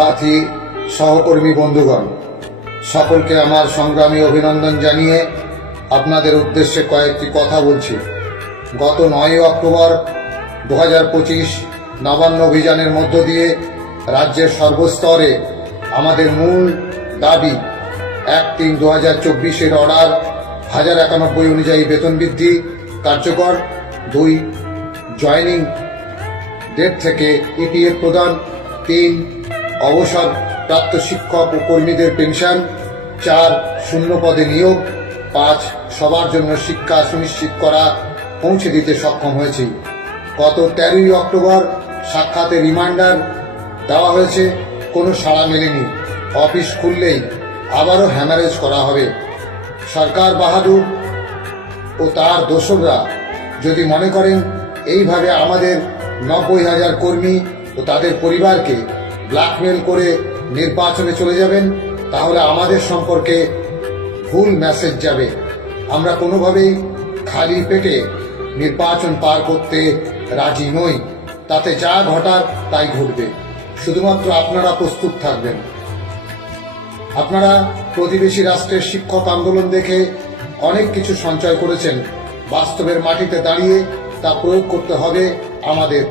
সাথী, সহকর্মী বন্ধুগণ, সকলকে আমার সংগ্রামী অভিনন্দন জানিয়ে আপনাদের উদ্দেশ্যে কয়েকটি কথা বলছি। গত নয় অক্টোবর দু হাজার পঁচিশ নবান্ন অভিযানের মধ্য দিয়ে রাজ্যের সর্বস্তরে আমাদের মূল দাবি এক তিন দু হাজার চব্বিশের অর্ডার হাজার একানব্বই অনুযায়ী বেতন বৃদ্ধি কার্যকর। দুই, জয়নিং ডেট থেকে ইপিএফ প্রদান। তিন অবসর প্রাপ্ত শিক্ষক ও কর্মীদের পেনশন, চার শূন্য পদে নিয়োগ, পাঁচ সবার জন্য শিক্ষা সুনিশ্চিত করা পৌঁছে দিতে সক্ষম হয়েছি। গত তেরোই অক্টোবর সাক্ষাতে রিমাইন্ডার দেওয়া হয়েছে, কোনো সাড়া মেলেনি। অফিস খুললেই আবারও হ্যামারেজ করা হবে। সরকার বাহাদুর ও তার দোসররা যদি মনে করেন, এইভাবে আমাদের নব্বই হাজার কর্মী ও তাদের পরিবারকে ব্ল্যাকমেল করে নির্বাচনে চলে যাবেন, তাহলে আমাদের সম্পর্কে ভুল মেসেজ যাবে। আমরা কোনোভাবেই খালি পেটে নির্বাচন পার করতে রাজি নই। তাতে যা ঘটার তাই ঘটবে। শুধুমাত্র আপনারা প্রস্তুত থাকবেন। আপনারা প্রতিবেশী রাষ্ট্রের শিক্ষক আন্দোলন দেখে অনেক কিছু সঞ্চয় করেছেন। বাস্তবের মাটিতে দাঁড়িয়ে তা প্রয়োগ করতে হবে আমাদের।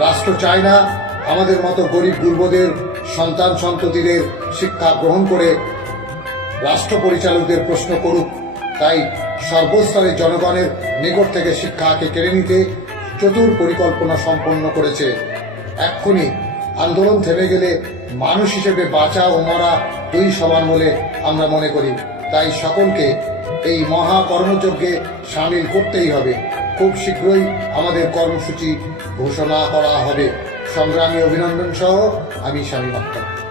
রাষ্ট্র চায় না আমাদের মতো গরিব দুর্বদের, সন্তান সন্ততিদের শিক্ষা গ্রহণ করে রাষ্ট্র পরিচালকদের প্রশ্ন করুক, তাই সর্বস্তরের জনগণের নিকট থেকে শিক্ষাকে কেড়ে নিতে চতুর পরিকল্পনা সম্পন্ন করেছে। এক্ষুনি আন্দোলন থেমে গেলে মানুষ হিসেবে বাঁচা ও মরা দুই সমান বলে আমরা মনে করি। তাই সকলকে এই মহা কর্মযজ্ঞে সামিল করতেই হবে। খুব শীঘ্রই আমাদের কর্মসূচি ঘোষণা করা হবে। সংগ্রামী অভিনন্দন সহ আমি স্বামী মাত্রা